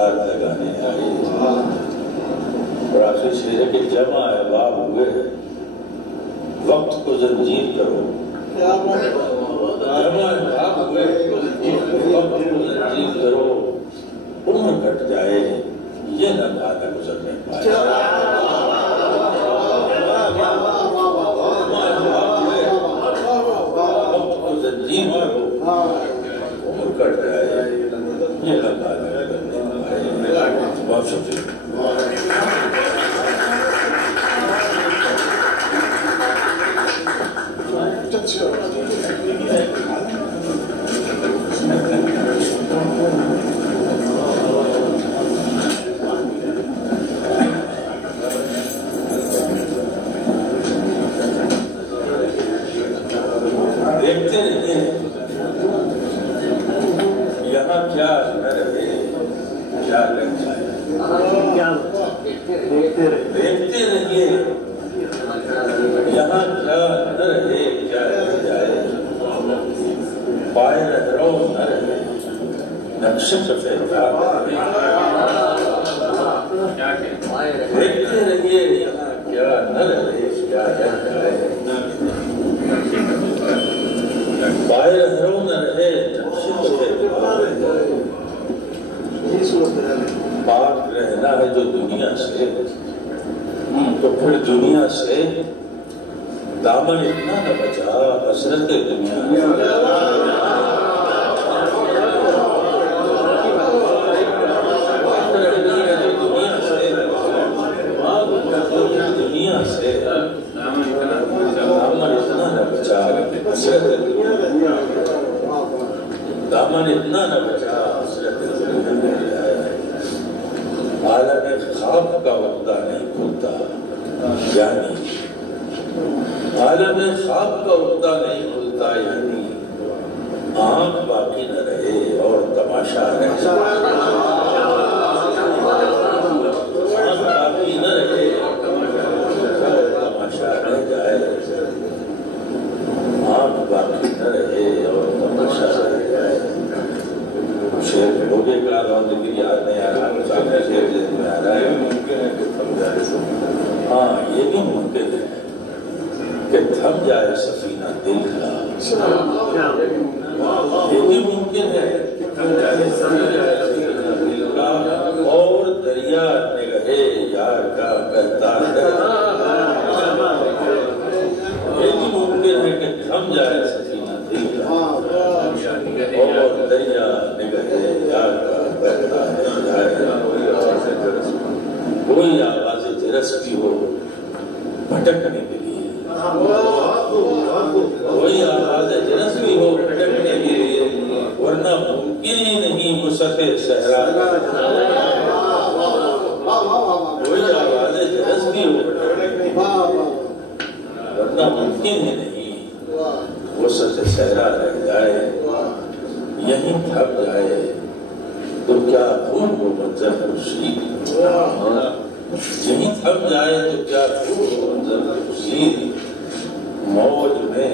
ہاتھ لگانے آئے. اور آخری شعر ہے کہ جمع احباب ہوئے وقت کو زنجیر کرو. جمع احباب ہوئے وقت کو زنجیر کرو. عمر کٹ جائے یہ نہ گانا گزرنے پائے. وقت کو زنجیر کرو عمر کٹ جائے یہ نہ گانا گزرنے پائے. بہت شکریہ. دیکھتے رہیے یہاں کیا نہ رہے کیا رہ جائے. دیکھتے رہیے یہاں کیا نہ رہے کیا رہ جائے. پائے رہو نہ رہے نقش سفید دیکھتے رہیے یہاں کیا نہ رہے کیا رہ جائے. پائے رہو نہ رہے نقش سفید پاک رہنا ہے جو دنیا سے تو پھر دنیا سے دامن اتنا نہ بچا حسرت دنیا. دنیا سے دامن اتنا نہ بچا حسرت دنیا. دامن اتنا نہ بچا حسرت دنیا. عالم خواب کا وقتہ نہیں کھلتا یعنی عالم خواب کا وقتہ نہیں کھلتا یعنی آنکھ باقی نہ رہے اور تماشا رہ جائے. آنکھ باقی نہ رہے اور تماشا رہ جائے. آنکھ باقی نہ رہے اور تماشا رہ جائے. شعر لوگے کا لیکن یاد نہیں آ رہا. شعر ذہن میں آ رہا ہے. ممکن ہے کہ تھم جائے. ہاں یہ بھی ممکن ہے کہ تھم جائے سفینہ دل کا. یہ بھی ممکن ہے کہ تھم جائے سفینہ دل کا اور دریا نگہے یار کا بہتا ہے. یہ بھی ممکن ہے کہ تھم جائے سفینہ دل کا اور دریا نگہے یار کا بہتا ہے. کوئی آواز جرس کی ہو بھٹکنے کے لیے. کوئی آواز جرس بھی ہو بھٹکنے کے لیے ورنہ ممکن ہی نہیں وسعت صحرا. کوئی آواز جرس بھی ہو ورنہ ممکن ہی نہیں وسعت صحرا رہ جائے. یہیں تھک جائے تو کیا خوب وہ منظر خورشید. یہیں تھک جائے تو کیا خوب وہ منظر خورشید. موج میں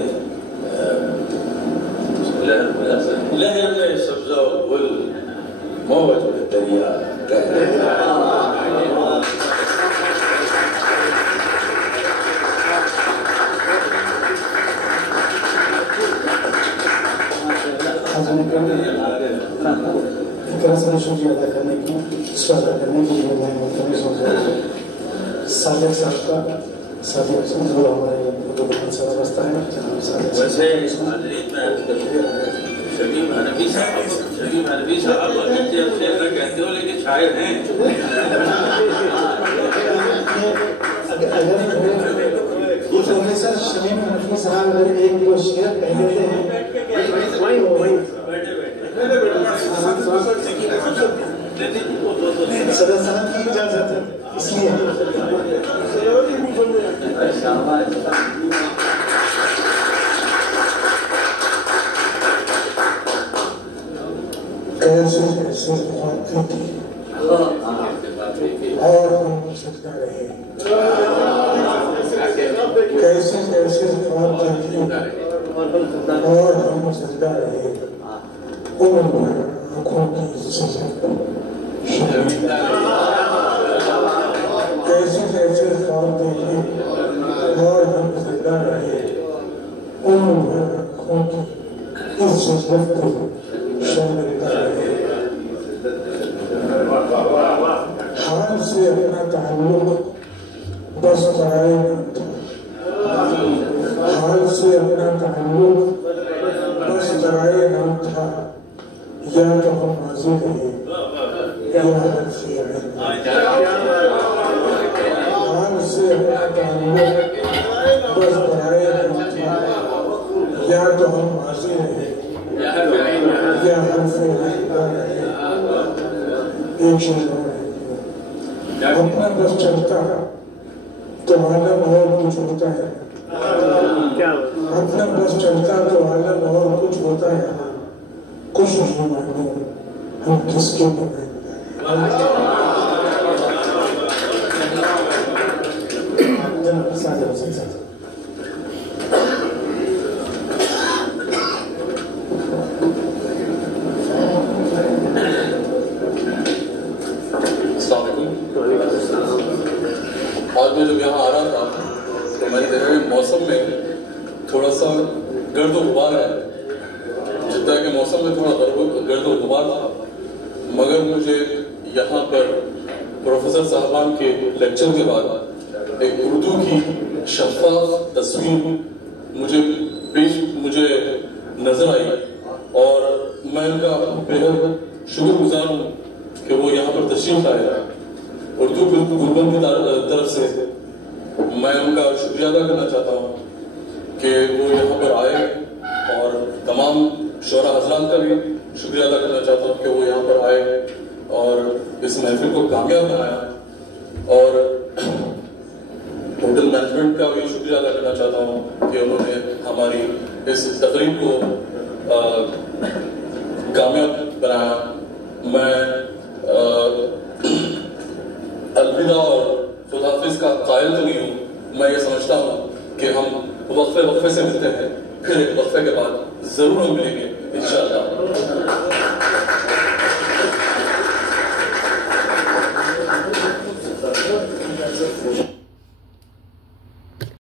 لہر میں سبزہ و گل موج میں دریا شکریہ ادا کرنے کی اس پر ادا کرنے کے لیے میں ملتمس ہو جاتا ہوں. صادق صاحب کا صادق جو ہمارے بہت سارا بستہ ہے. ویسے شبیب حنفی صاحب کہتے ہو لیکن شاعر ہیں. پروفیسر شبیب حنفی صاحب اگر ایک دو شعر کہہ دیتے ہیں صدر صاحب کی اجازت ہے اس لیے ایسے بہت ہوتی اور ہم سجدہ رہے کیسے کیسے خواب دیکھتے اور ہم سجدہ رہے عمر بھر آنکھوں کی سجدہ ایسے ایسے خواب دیکھے اور ہم زندہ رہے عمر بھر آنکھوں کی اس جذبت کو شرمندہ رہے حال سے اپنا تعلق بس کرائے نہ تھا حال سے اپنا تعلق بس کرائے نہ تھا یا تو ہم ماضی رہے یا حال سے حال سے اپنا تعلق بس کرائے نہ تھا یا تو ہم ماضی رہے یا حال سے رہے ایک شیئر اپنا بس چلتا تو عالم اور کچھ ہوتا ہے اپنا بس چلتا تو عالم اور کچھ ہوتا ہے کچھ نہیں ماننے ہم کس کے بنے آج میں جب یہاں آ رہا تھا تو میں نے دیکھا کہ موسم میں تھوڑا سا گرد و غبار ہے جتنا کہ موسم میں تھوڑا گرد و غبار تھا مگر مجھے یہاں پر پروفیسر صاحبان کے لیکچر کے بعد ایک اردو کی شفاف تصویر مجھے نظر آئی اور میں ان کا بہت شکر گزار ہوں کہ وہ یہاں پر تشریف لائے اردو غربت کی طرف سے میں ان کا شکریہ ادا کرنا چاہتا ہوں کہ وہ یہاں پر آئے اور تمام شعراء حضرات کا بھی شکریہ ادا کرنا چاہتا ہوں کہ وہ یہاں پر آئے اور اس محفل کو کامیاب بنایا اور ہوٹل مینجمنٹ کا بھی شکریہ ادا کرنا چاہتا ہوں کہ انہوں نے ہماری اس تقریب کو کامیاب بنایا میں الوداع اور خداحافظ کا قائل تو نہیں ہوں میں یہ سمجھتا ہوں کہ ہم وقفے سے ملتے ہیں پھر ایک وقفے کے بعد ضرور ہم ملیں گے انشاءاللہ